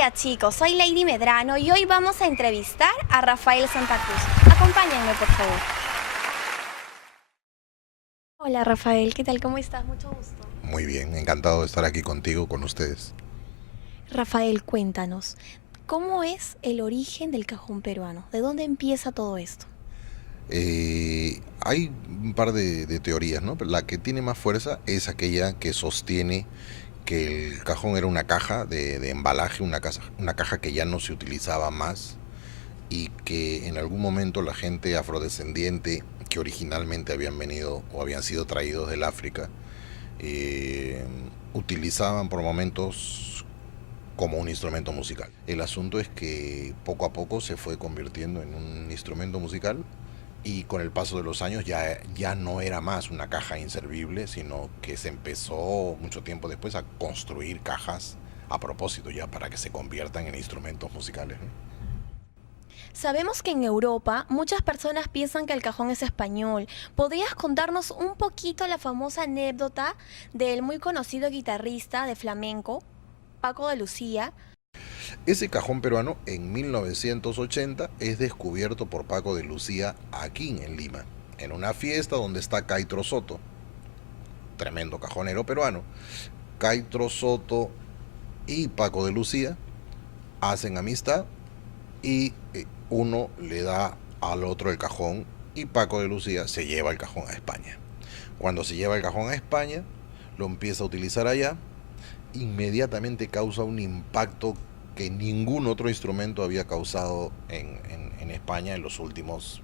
días, chicos, soy Lady Medrano y hoy vamos a entrevistar a Rafael Santa Cruz. Acompáñenme, por favor. Hola, Rafael, ¿qué tal? ¿Cómo estás? Mucho gusto. Muy bien, encantado de estar aquí contigo, con ustedes. Rafael, cuéntanos, ¿cómo es el origen del cajón peruano? ¿De dónde empieza todo esto? Hay un par de teorías, ¿no? Pero la que tiene más fuerza es aquella que sostiene que el cajón era una caja de embalaje, una caja que ya no se utilizaba más y que en algún momento la gente afrodescendiente que originalmente habían venido o habían sido traídos del África eh, utilizaban por momentos como un instrumento musical. El asunto es que poco a poco se fue convirtiendo en un instrumento musical y con el paso de los años ya no era más una caja inservible, sino que se empezó mucho tiempo después a construir cajas a propósito ya para que se conviertan en instrumentos musicales, ¿no? Sabemos que en Europa muchas personas piensan que el cajón es español. ¿Podrías contarnos un poquito la famosa anécdota del muy conocido guitarrista de flamenco, Paco de Lucía? Ese cajón peruano en 1980 es descubierto por Paco de Lucía aquí en Lima, en una fiesta donde está Caitro Soto, tremendo cajonero peruano. Caitro Soto y Paco de Lucía hacen amistad y uno le da al otro el cajón y Paco de Lucía se lleva el cajón a España. Cuando se lleva el cajón a España, lo empieza a utilizar allá, inmediatamente causa un impacto que ningún otro instrumento había causado en España en los últimos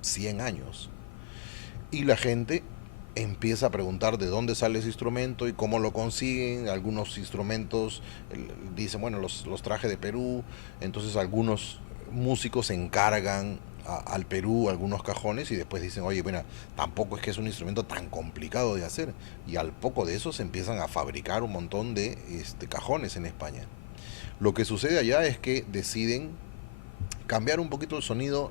100 años. Y la gente empieza a preguntar de dónde sale ese instrumento y cómo lo consiguen. Algunos instrumentos dicen, bueno, los traje de Perú. Entonces algunos músicos se encargan al Perú algunos cajones y después dicen, oye, bueno, tampoco es que es un instrumento tan complicado de hacer. Y al poco de eso se empiezan a fabricar un montón de cajones en España. Lo que sucede allá es que deciden cambiar un poquito el sonido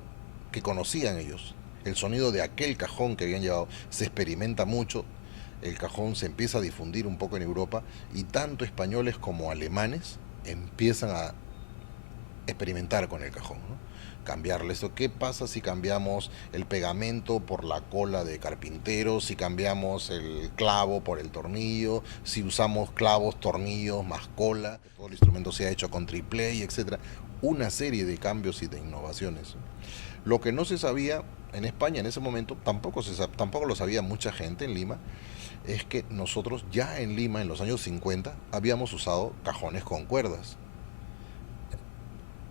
que conocían ellos. El sonido de aquel cajón que habían llevado se experimenta mucho, el cajón se empieza a difundir un poco en Europa y tanto españoles como alemanes empiezan a experimentar con el cajón, ¿no? Cambiarle esto. ¿Qué pasa si cambiamos el pegamento por la cola de carpintero? Si cambiamos el clavo por el tornillo, si usamos clavos, tornillos más cola, todo el instrumento se ha hecho con triple y etcétera. Una serie de cambios y de innovaciones. Lo que no se sabía en España en ese momento, tampoco lo sabía mucha gente en Lima, es que nosotros ya en Lima en los años 50 habíamos usado cajones con cuerdas,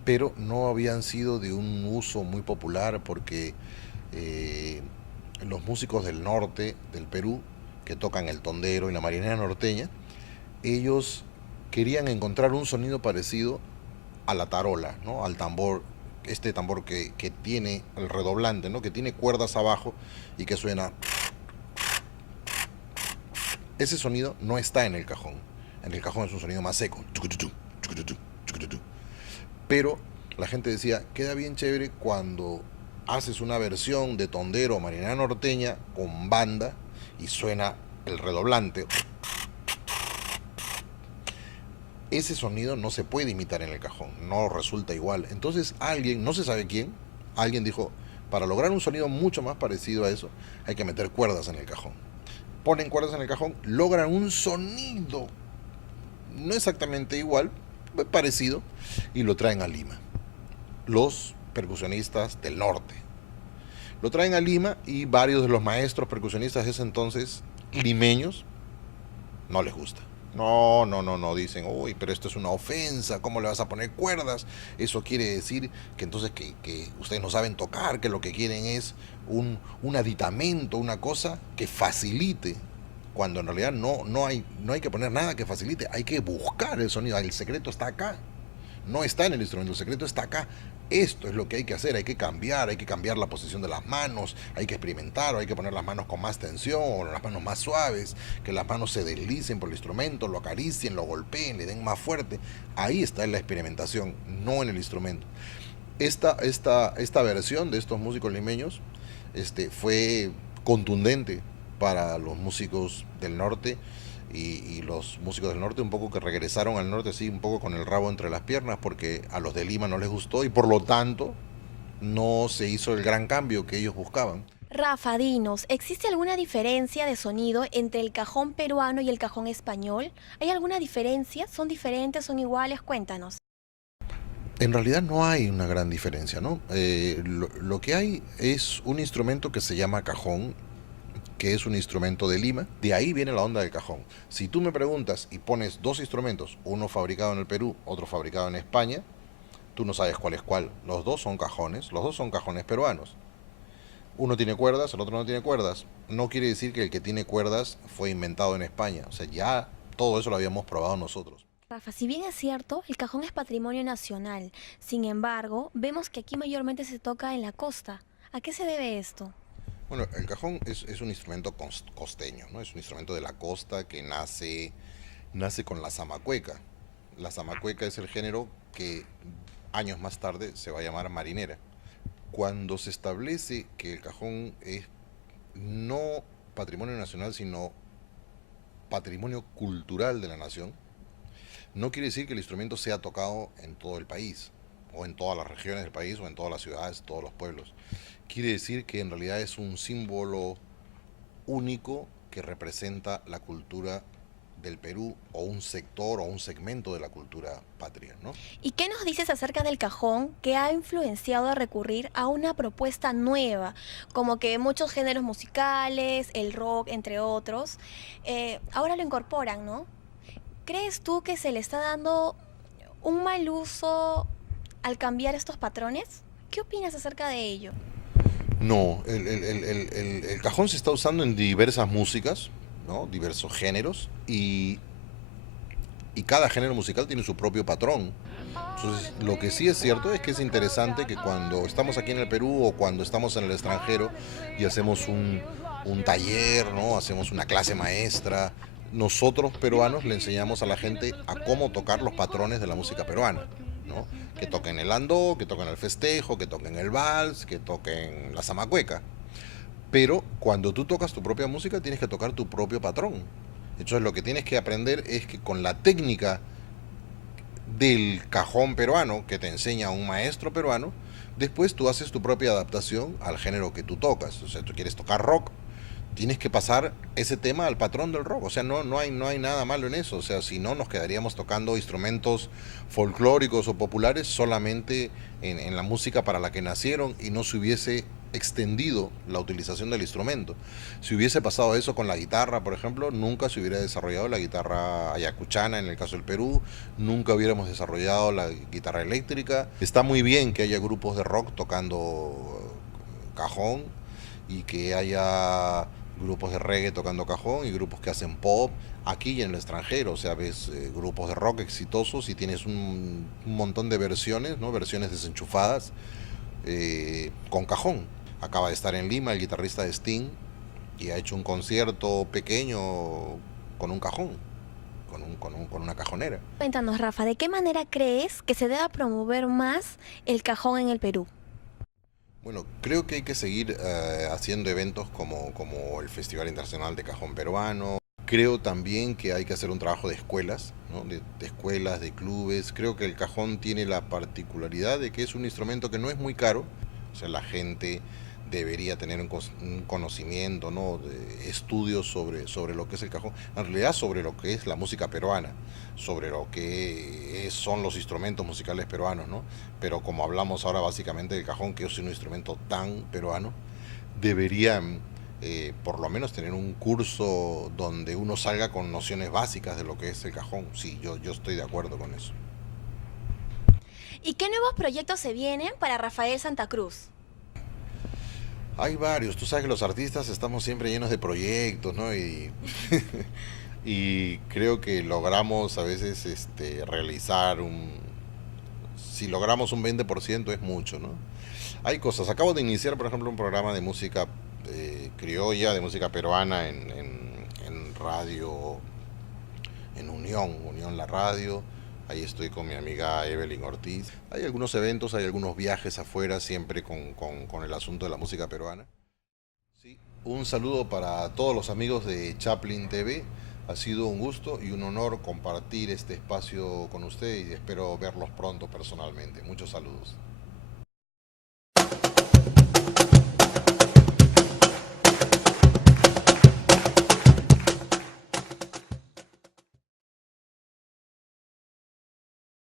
pero no habían sido de un uso muy popular porque eh, los músicos del norte del Perú, que tocan el tondero y la marinera norteña, ellos querían encontrar un sonido parecido a la tarola, ¿no? Al tambor, este tambor que tiene el redoblante, ¿no? Que tiene cuerdas abajo y que suena. Ese sonido no está en el cajón. En el cajón es un sonido más seco. Pero la gente decía, queda bien chévere cuando haces una versión de tondero o marinera norteña con banda y suena el redoblante. Ese sonido no se puede imitar en el cajón, no resulta igual. Entonces alguien, no se sabe quién, alguien dijo, para lograr un sonido mucho más parecido a eso, hay que meter cuerdas en el cajón. Ponen cuerdas en el cajón, logran un sonido no exactamente igual, parecido, y lo traen a Lima. Los percusionistas del norte. Lo traen a Lima y varios de los maestros percusionistas de ese entonces, limeños, no les gusta. No, no, no, no, dicen, uy, pero esto es una ofensa, ¿cómo le vas a poner cuerdas? Eso quiere decir que entonces que ustedes no saben tocar, que lo que quieren es un aditamento, una cosa que facilite, cuando en realidad no hay que poner nada que facilite, hay que buscar el sonido, el secreto está acá, no está en el instrumento, el secreto está acá. Esto es lo que hay que hacer, hay que cambiar la posición de las manos, hay que experimentar, o hay que poner las manos con más tensión o las manos más suaves, que las manos se deslicen por el instrumento, lo acaricien, lo golpeen, le den más fuerte. Ahí está la experimentación, no en el instrumento. Esta versión de estos músicos limeños fue contundente para los músicos del norte y los músicos del norte un poco que regresaron al norte, sí, un poco con el rabo entre las piernas, porque a los de Lima no les gustó y por lo tanto no se hizo el gran cambio que ellos buscaban. Rafa, dinos, ¿existe alguna diferencia de sonido entre el cajón peruano y el cajón español? ¿Hay alguna diferencia? ¿Son diferentes? ¿Son iguales? Cuéntanos. En realidad no hay una gran diferencia, ¿no? Lo que hay es un instrumento que se llama cajón, que es un instrumento de Lima. De ahí viene la onda del cajón. Si tú me preguntas y pones dos instrumentos, uno fabricado en el Perú, otro fabricado en España, tú no sabes cuál es cuál. Los dos son cajones, los dos son cajones peruanos. Uno tiene cuerdas, el otro no tiene cuerdas. No quiere decir que el que tiene cuerdas fue inventado en España. O sea, ya todo eso lo habíamos probado nosotros. Rafa, si bien es cierto, el cajón es patrimonio nacional, sin embargo, vemos que aquí mayormente se toca en la costa. ¿A qué se debe esto? Bueno, el cajón es un instrumento costeño, ¿no? Es un instrumento de la costa que nace con la zamacueca. La zamacueca es el género que años más tarde se va a llamar marinera. Cuando se establece que el cajón es no patrimonio nacional, sino patrimonio cultural de la nación, no quiere decir que el instrumento sea tocado en todo el país, o en todas las regiones del país, o en todas las ciudades, todos los pueblos. Quiere decir que en realidad es un símbolo único que representa la cultura del Perú, o un sector o un segmento de la cultura patria, ¿no? ¿Y qué nos dices acerca del cajón que ha influenciado a recurrir a una propuesta nueva, como que muchos géneros musicales, el rock, entre otros, ahora lo incorporan, ¿no? ¿Crees tú que se le está dando un mal uso al cambiar estos patrones? ¿Qué opinas acerca de ello? No, el cajón se está usando en diversas músicas, ¿no? Diversos géneros, y cada género musical tiene su propio patrón. Entonces, lo que sí es cierto es que es interesante que cuando estamos aquí en el Perú o cuando estamos en el extranjero y hacemos un taller, ¿no? Hacemos una clase maestra, nosotros peruanos le enseñamos a la gente a cómo tocar los patrones de la música peruana, ¿no? Que toquen el andó, que toquen el festejo, que toquen el vals, que toquen la zamacueca. Pero cuando tú tocas tu propia música tienes que tocar tu propio patrón. Entonces lo que tienes que aprender es que con la técnica del cajón peruano que te enseña un maestro peruano, después tú haces tu propia adaptación al género que tú tocas. O sea, tú quieres tocar rock, tienes que pasar ese tema al patrón del rock. O sea, no hay nada malo en eso. O sea, si no, nos quedaríamos tocando instrumentos folclóricos o populares solamente en la música para la que nacieron y no se hubiese extendido la utilización del instrumento. Si hubiese pasado eso con la guitarra, por ejemplo, nunca se hubiera desarrollado la guitarra ayacuchana en el caso del Perú, nunca hubiéramos desarrollado la guitarra eléctrica. Está muy bien que haya grupos de rock tocando cajón y que haya grupos de reggae tocando cajón y grupos que hacen pop aquí y en el extranjero. O sea, ves grupos de rock exitosos y tienes un montón de versiones, ¿no? Versiones desenchufadas con cajón. Acaba de estar en Lima el guitarrista de Sting y ha hecho un concierto pequeño con un cajón, con una cajonera. Cuéntanos, Rafa, ¿de qué manera crees que se deba promover más el cajón en el Perú? Bueno, creo que hay que seguir haciendo eventos como el Festival Internacional de Cajón Peruano. Creo también que hay que hacer un trabajo de escuelas, ¿no? De escuelas, de clubes. Creo que el cajón tiene la particularidad de que es un instrumento que no es muy caro. O sea, la gente debería tener un conocimiento, ¿no? De estudios sobre lo que es el cajón. En realidad sobre lo que es la música peruana, sobre lo que son los instrumentos musicales peruanos, ¿no? Pero como hablamos ahora básicamente del cajón, que es un instrumento tan peruano, deberían por lo menos tener un curso donde uno salga con nociones básicas de lo que es el cajón. Sí, yo estoy de acuerdo con eso. ¿Y qué nuevos proyectos se vienen para Rafael Santa Cruz? Hay varios, tú sabes que los artistas estamos siempre llenos de proyectos, ¿no? Y creo que logramos a veces realizar si logramos un 20% es mucho, ¿no? Hay cosas, acabo de iniciar por ejemplo un programa de música criolla, de música peruana en radio, en Unión La Radio. Ahí estoy con mi amiga Evelyn Ortiz. Hay algunos eventos, hay algunos viajes afuera, siempre con el asunto de la música peruana. Sí, un saludo para todos los amigos de Chaplin TV. Ha sido un gusto y un honor compartir este espacio con ustedes y espero verlos pronto personalmente. Muchos saludos.